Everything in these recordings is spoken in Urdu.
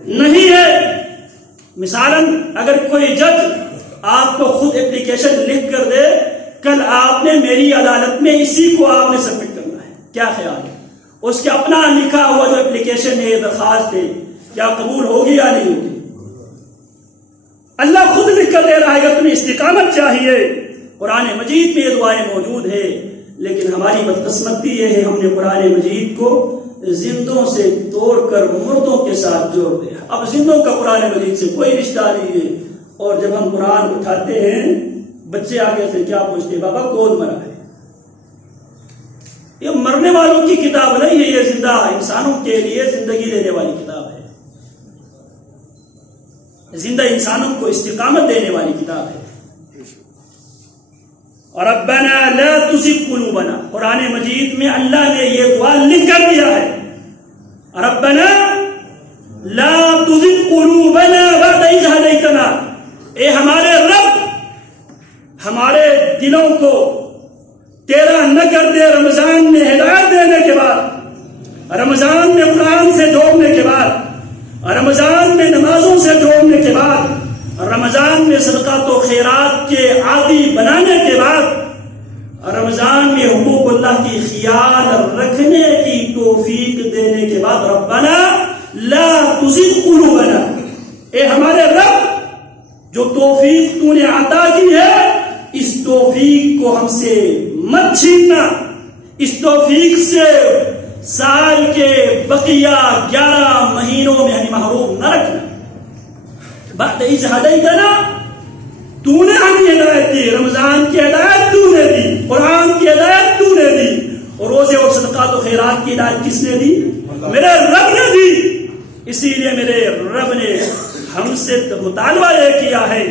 نہیں ہے۔ مثالاً اگر کوئی جج آپ کو خود اپلیکیشن لکھ کر دے، کل آپ نے میری عدالت میں اسی کو آپ نے سبمٹ کرنا ہے، کیا خیال ہے اس کے اپنا لکھا ہوا جو اپلیکیشن ہے، درخواست ہے، کیا قبول ہوگی یا نہیں ہوگی؟ اللہ خود لکھ کر دے رہا ہے کہ تمہیں استقامت چاہیے۔ قرآن مجید میں یہ دعائیں موجود ہے، لیکن ہماری بدقسمتی یہ ہے ہم نے قرآن مجید کو زندوں سے توڑ کر مردوں کے ساتھ جوڑ دیا۔ اب زندوں کا قرآن مجید سے کوئی رشتہ نہیں ہے، اور جب ہم قرآن اٹھاتے ہیں بچے آگے سے کیا پوچھتے ہیں، بابا کون مرا ہے؟ یہ مرنے والوں کی کتاب نہیں ہے، یہ زندہ انسانوں کے لیے زندگی دینے والی کتاب ہے، زندہ انسانوں کو استقامت دینے والی کتاب ہے۔ اور ربنا لا تزغ قلوبنا، قرآن مجید میں اللہ نے یہ دعا لکھ کر دیا ہے، ربنا لا تزغ قلوبنا بعد إذ هديتنا، اے ہمارے رب ہمارے دلوں کو تیرا نہ کر دے رمضان میں ہدایت دینے کے بعد، رمضان میں قرآن سے جوڑنے کے بعد، رمضان میں نمازوں سے جوڑنے کے بعد، رمضان میں صدقات و خیرات کے عادی بنانے کے بعد، رمضان میں حقوق اللہ کی خیال رکھنے کی توفیق دینے کے بعد، ربنا لا تزغ قلوبنا، اے ہمارے رب جو توفیق تو نے عطا کی ہے اس توفیق کو ہم سے مت چھیننا، اس توفیق سے سال کے بقیہ 11 مہینوں میں ہمیں محروم نہ رکھنا۔ بعد إذ هديتنا، تو نے ہمیں ہدایت دی، رمضان کی ہدایت تو نے دی، قرآن کی ہدایت تو نے دی، اور روزے اور صدقات و خیرات کی ہدایت کس نے دی؟ میرے رب نے دی۔ اسی لیے میرے رب نے ہم سے مطالبہ یہ کیا ہے،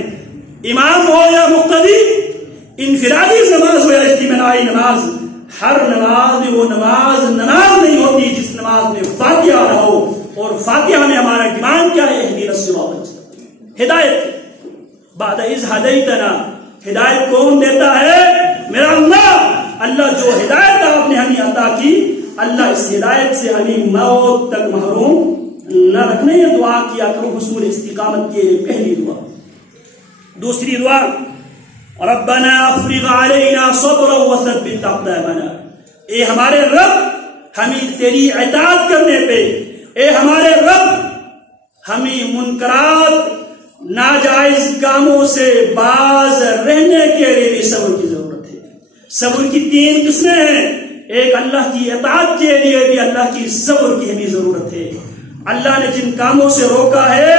امام ہو یا مقتدی، انفرادی نماز ہو یا اجتماعی نماز، ہر نماز میں وہ نماز نہیں ہوتی جس نماز میں فاتحہ نہ ہو، اور فاتحہ میں ہمارا ایمان کیا ہے؟ اہدنا الصراط المستقیم، ہدایت۔ بعد إذ هديتنا، ہدایت کون دیتا ہے؟ میرا اللہ۔ اللہ جو ہدایت آپ نے ہمیں عطا کی، اللہ اس ہدایت سے ہمیں موت تک محروم نہ رکھنے۔ یہ دعا کیا کرو حصول استقامت کے پہلی دعا۔ دوسری دعا، ربنا افرغ علینا صبرا وثبت اقدامنا، اے ہمارے رب ہمیں تیری اطاعت کرنے پہ، اے ہمارے رب ہمیں منکرات ناجائز کاموں سے باز رہنے کے لیے بھی صبر کی ضرورت ہے۔ صبر کی 3 قسمیں ہیں، ایک اللہ کی اطاعت کے لیے بھی اللہ کی صبر کی ہمیں ضرورت ہے۔ اللہ نے جن کاموں سے روکا ہے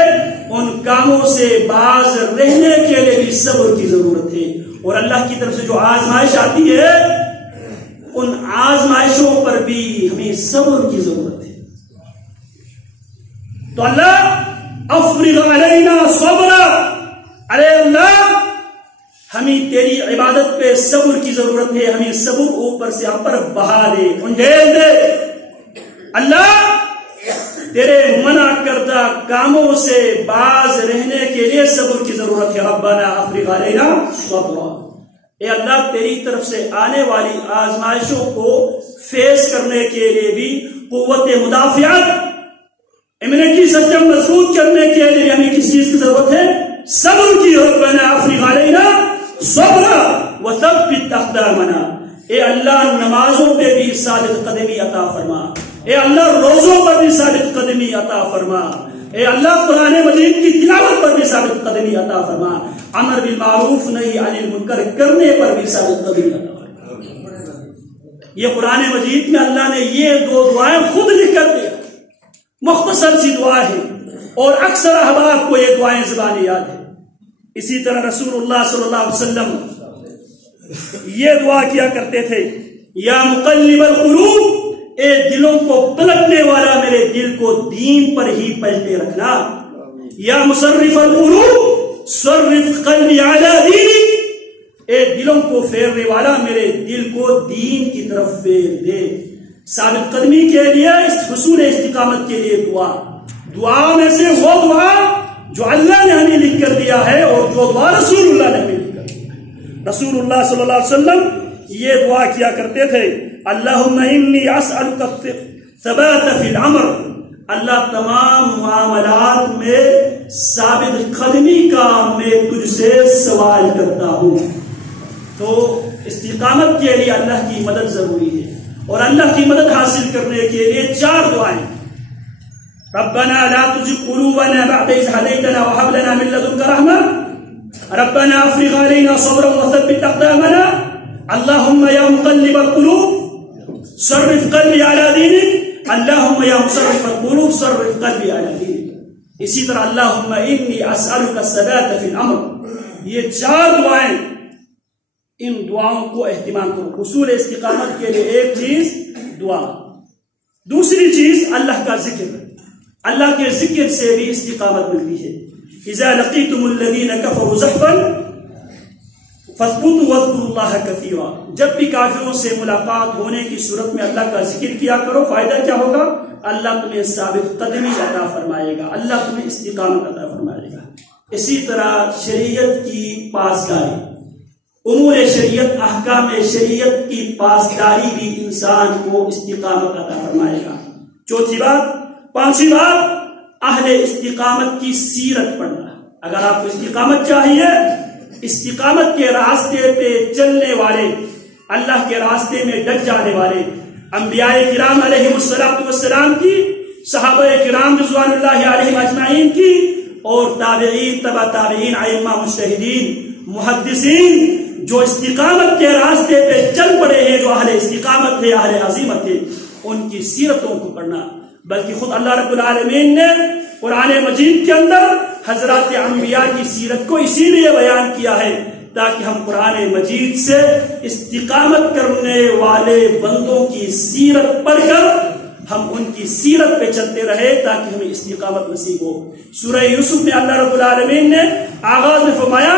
ان کاموں سے باز رہنے کے لیے بھی صبر کی ضرورت ہے، اور اللہ کی طرف سے جو آزمائش آتی ہے ان آزمائشوں پر بھی ہمیں صبر کی ضرورت ہے۔ تو اللہ افرغ علینا صبرا، ارے اللہ ہمیں تیری عبادت پہ صبر کی ضرورت ہے، ہمیں صبر اوپر سے ہم پر بہا دے، انجیل دے۔ اللہ تیرے منع کردہ کاموں سے باز رہنے کے لیے صبر کی ضرورت ہے۔ ربنا افرغ علینا صبرا، اے اللہ تیری طرف سے آنے والی آزمائشوں کو فیس کرنے کے لیے بھی قوت مدافعت، امیونٹی سسٹم مضبوط کرنے کے لیے ہمیں کس چیز کی ضرورت ہے؟ صبر کی۔ ربنا افرغ علینا صبرا وثبت اقدامنا، اے اللہ نمازوں پہ بھی ثابت قدمی عطا فرما، اے اللہ روزوں پر بھی ثابت قدمی عطا فرما، اے اللہ قرآن مجید کی تلاوت پر بھی ثابت قدمی عطا فرما، امر بالمعروف نہی عن المنکر کرنے پر بھی ثابت قدمی عطا فرما۔ یہ قرآن مجید میں اللہ نے یہ 2 دعائیں خود لکھ کر دیا، مختصر سی دعا ہے، اور اکثر احباب کو یہ دعائیں زبان یاد ہے۔ اسی طرح رسول اللہ صلی اللہ علیہ وسلم یہ دعا کیا کرتے تھے، یا مقلب القلوب، اے دلوں کو پلٹنے والا میرے دل کو دین پر ہی پلٹے رکھنا، یا مصرف القلوب صرف قلبی علی دینک، اے دلوں کو پھیرنے والا میرے دل کو دین کی طرف پھیر دے۔ ثابت قدمی کے لیے، اس حصول استقامت کے لیے دعا میں سے وہ دعا جو اللہ نے ہمیں لکھ کر دیا ہے، اور جو دعا رسول اللہ نے ہمیں لکھ کر دیا۔ رسول اللہ صلی اللہ علیہ وسلم یہ دعا کیا کرتے تھے، اللہم انی اسألک الثبات فی الامر، اللہ تمام معاملات میں ثابت قدمی کا میں تجھ سے سوال کرتا ہوں. تو استقامت کے لیے اللہ کی مدد ضروری ہے، اور اللہ کی مدد حاصل کرنے کے لیے 4 دعائیں. ربنا لا تزغ قلوبنا بعد إذ هديتنا وهب لنا من لدنك رحمة ربنا افرغ علينا صبرا وثبت أقدامنا اللهم يا مقلب القلوب صرف قلبي على دينك اللهم يا مصرف القلوب صرف قلبي على دينك. اسی طرح اللهم إني أسألك الثبات في الأمر. یہ 4 دعائیں، ان دعاؤں کو اہتمام کرو. حصول استقامت کے لیے ایک چیز دعا، دوسری چیز اللہ کا ذکر. اللہ کے ذکر سے بھی استقامت ملتی ہے. اذا لقيتم الذين كفروا زحفا فاثبتوا واذكروا الله كثيرا. جب بھی کافروں سے ملاقات ہونے کی صورت میں اللہ کا ذکر کیا کرو. فائدہ کیا ہوگا؟ اللہ تمہیں ثابت قدمی عطا فرمائے گا، اللہ تمہیں استقامت عطا فرمائے گا. اسی طرح شریعت کی پاسداری، امور شریعت، احکام شریعت کی پاسداری بھی انسان کو استقامت عطا فرمائے گا. چوتھی بات، 5ویں بات، اہل استقامت کی سیرت پڑھنا. اگر آپ کو استقامت چاہیے، استقامت کے راستے پہ چلنے والے، اللہ کے راستے میں ڈٹ جانے والے انبیاء کرام علیہ السلام کی، صحابہ کرام رضوان اللہ علیہم اجمعین کی، اور تابعین، تبع تابعین، ائمہ، مجتہدین، محدثین جو استقامت کے راستے پہ چل پڑے ہیں، جو اہل استقامت تھے، اہل عزیمت تھے، ان کی سیرتوں کو پڑھنا. بلکہ خود اللہ رب العالمین نے قرآن مجید کے اندر حضرات انبیاء کی سیرت کو اسی لیے بیان کیا ہے تاکہ ہم قرآن مجید سے استقامت کرنے والے بندوں کی سیرت پڑھ کر ہم ان کی سیرت پہ چلتے رہے تاکہ ہمیں استقامت نصیب ہو. سورہ یوسف میں اللہ رب العالمین نے آغاز میں فرمایا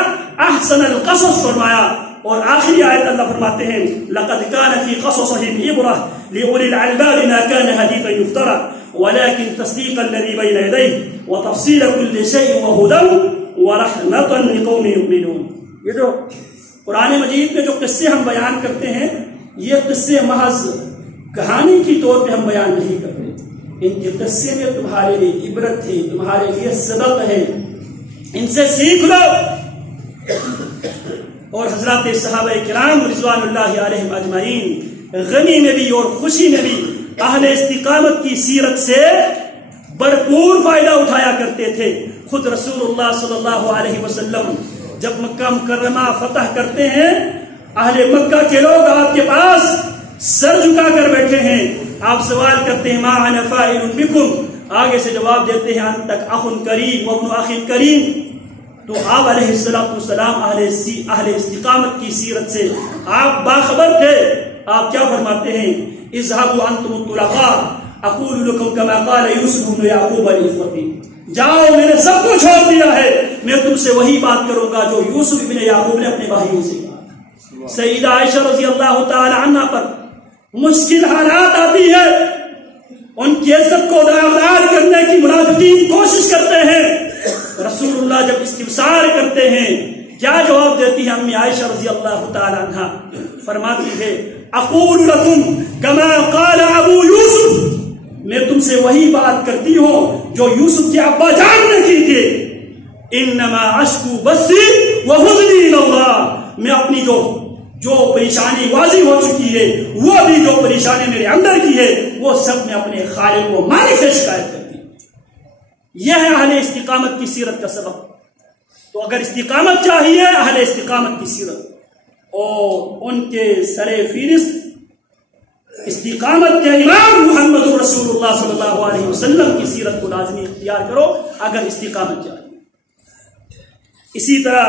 احسن القصص فرمایا، اور آخری آیت اللہ فرماتے ہیں لقد كان في قصصهم عبرة لأولي الألباب ما كان حديثا يفترى ولكن تصديق الذي بين يديه وتفصيل كل شيء وهدى ورحمة لقوم يؤمنون. یہ جو قرآن مجید میں جو قصے ہم بیان کرتے ہیں، یہ قصے محض کہانی کی طور پہ ہم بیان نہیں کرتے. ان کے قصے میں تمہارے لیے عبرت ہے، تمہارے لیے سبق ہے، ان سے سیکھ لو. اور حضرات صحابہ کرام رضوان اللہ علیہم اجمعین غمی میں بھی اور خوشی میں بھی اہل استقامت کی سیرت سے بھرپور فائدہ اٹھایا کرتے تھے. خود رسول اللہ صلی اللہ علیہ وسلم جب مکہ مکرمہ فتح کرتے ہیں، اہل مکہ کے لوگ آپ کے پاس سر جھکا کر بیٹھے ہیں. آپ سوال کرتے ہیں ما انا فاعل بکم، آگے سے جواب دیتے ہیں انت اخ کریم وابن اخ کریم. تو آپ علیہ السلام اہل استقامت کی سیرت سے آپ باخبر تھے. آپ کیا فرماتے ہیں؟ اذهبوا انتم الطلقاء اقول لكم كما قال يوسف بن يعقوب لاخوته. جاؤ، میں نے سب کو چھوڑ دیا ہے، میں تم سے وہی بات کروں گا جو یوسف بن یعقوب نے اپنے بھائیوں سے کہا. سیدہ عائشہ رضی اللہ تعالی عنہا پر مشکل حالات آتی ہے، ان کی عزت کو داغدار کرنے کی منافقین کوشش کرتے ہیں. رسول اللہ جب استفسار کرتے ہیں، کیا جواب دیتی ہے امی عائشہ رضی اللہ تعالی عنہا؟ فرماتی ہے اقول لکم کما قال ابو یوسف، میں تم سے وہی بات کرتی ہوں جو یوسف کے ابا جان نے کی تھی. انما اشکو بثی وحزنی الی اللہ، میں اپنی جو پریشانی واضح ہو چکی ہے، وہ بھی جو پریشانی میرے اندر کی ہے، وہ سب میں اپنے خالق و مالک سے شکایت کرتی ہوں. یہ ہے اہل استقامت کی سیرت کا سبب. تو اگر استقامت چاہیے، اہل استقامت کی سیرت اور ان کے سر فہرست استقامت کے امام محمد رسول اللہ صلی اللہ علیہ وسلم کی سیرت کو لازمی اختیار کرو اگر استقامت چاہیے. اسی طرح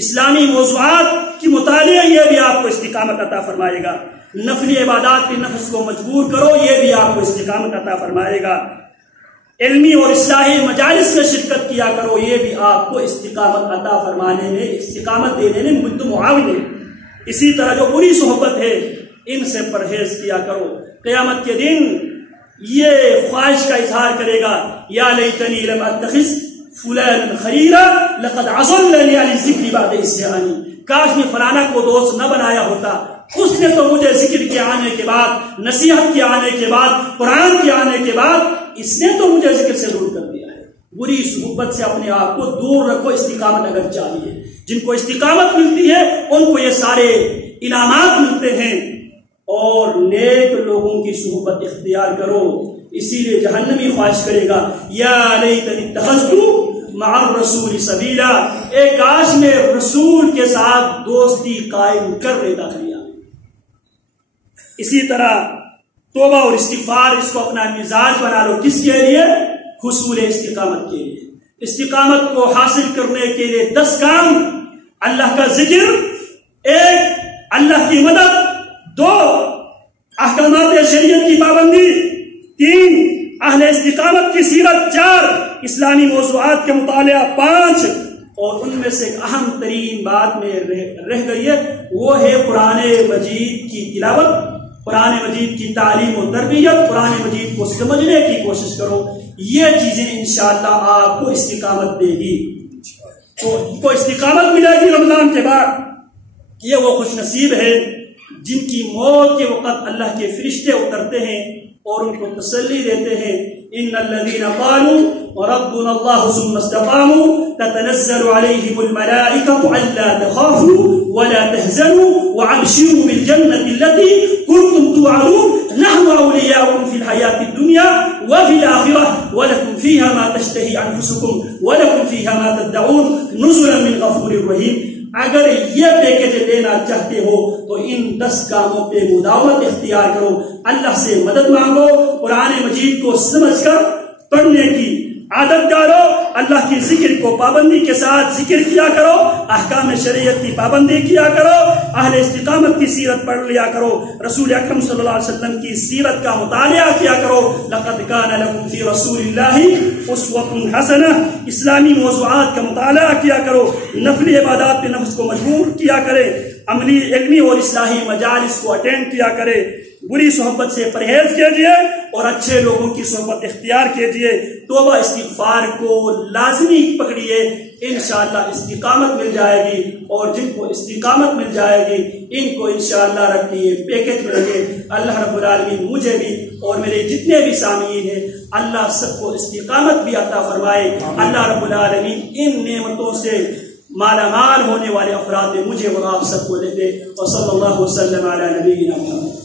اسلامی موضوعات کی مطالعہ، یہ بھی آپ کو استقامت عطا فرمائے گا. نفلی عبادات کے نفس کو مجبور کرو، یہ بھی آپ کو استقامت عطا فرمائے گا. علمی اور اصلاحی مجالس میں شرکت کیا کرو، یہ بھی آپ کو استقامت عطا فرمانے میں، استقامت دینے میں مدد معاون ہے. اسی طرح جو بری صحبت ہے، ان سے پرہیز کیا کرو. قیامت کے دن یہ خواہش کا اظہار کرے گا یا لیتنی لم اتخذ فلانا خلیلا لقد عضلنی عن الذکر بعد اذ جاءنی. کاش میں فلانا کو دوست نہ بنایا ہوتا، اس نے تو مجھے ذکر کے آنے کے بعد، نصیحت کے آنے کے بعد، قرآن کے آنے کے بعد اس نے تو مجھے ذکر سے دور کر دیا ہے۔ بری صحبت سے اپنے آپ کو دور رکھو، استقامت اگر چاہیے۔ جن کو استقامت ملتی ہے ان کو یہ سارے انعامات ملتے ہیں، اور نیک لوگوں کی صحبت اختیار کرو، اسی لیے جہنمی خواہش کرے گا یا لیتنی اتخذت مع الرسول سبیلا، اے کاش میں رسول کے ساتھ دوستی قائم کر لیتا تھا۔ اسی طرح توبہ اور استغفار، اس کو اپنا مزاج بنا لو۔ کس کے لیے؟ حصول استقامت کے لیے۔ استقامت کو حاصل کرنے کے لیے 10 کام: اللہ کا ذکر، 1 اللہ کی مدد، 2 احکامات شریعت کی پابندی، 3 اہل استقامت کی سیرت، 4 اسلامی موضوعات کے مطالعہ، 5 اور ان میں سے ایک اہم ترین بات میں رہ گئی ہے، وہ ہے قرآن مجید کی تلاوت، قرآن مجید کی تعلیم و تربیت، قرآن مجید کو سمجھنے کی کوشش کرو۔ یہ چیزیں انشاءاللہ آپ کو استقامت دے گی، کو استقامت ملے گی رمضان کے بعد۔ یہ وہ خوش نصیب ہے جن کی موت کے وقت اللہ کے فرشتے اترتے ہیں اور ان کو تسلی دیتے ہیں، ان الذين قالوا ربنا الله ثم استقاموا تتنزل عليهم الملائكة الا تخافوا ولا تحزنوا وابشروا بالجنة التي كنتم توعدون نحن اولياؤكم في الحياة الدنيا وفي الآخرة ولكم فيها ما تشتهي انفسكم ولكم فيها ما تدعون نزلا من غفور رحيم۔ اگر یہ پیکج لینا چاہتے ہو تو ان 10 کاموں پہ مداومت اختیار کرو، اللہ سے مدد مانگو، قرآن مجید کو سمجھ کر پڑھنے کی عادت ڈالو، اللہ کی ذکر کو پابندی کے ساتھ ذکر کیا کرو، احکام شریعت کی پابندی کیا کرو، اہل استقامت کی سیرت پڑھ لیا کرو، رسول اکرم صلی اللہ علیہ وسلم کی سیرت کا مطالعہ کیا کرو۔ لقد کان لکم فی رسول اللہ اسوۃ حسنہ، اسلامی موضوعات کا مطالعہ کیا کرو، نفلی عبادات پہ نفس کو مجبور کیا کرے، عملی علمی اور اصلاحی مجالس کو اٹینڈ کیا کرے، بری صحبت سے پرہیز کیجیے اور اچھے لوگوں کی صحبت اختیار کیجیے، توبہ استغفار کو لازمی پکڑیے، انشاءاللہ استقامت مل جائے گی، اور جن کو استقامت مل جائے گی ان کو انشاءاللہ رکھیے پیکج ملیں گے۔ اللہ رب العالمین مجھے بھی اور میرے جتنے بھی سامعین ہیں اللہ سب کو استقامت بھی عطا فرمائے۔ اللہ رب العالمین ان نعمتوں سے مالا مال ہونے والے افراد میں مجھے اور آپ سب کو دے دے۔ وصلی اللہ وسلم علی نبینا محمد۔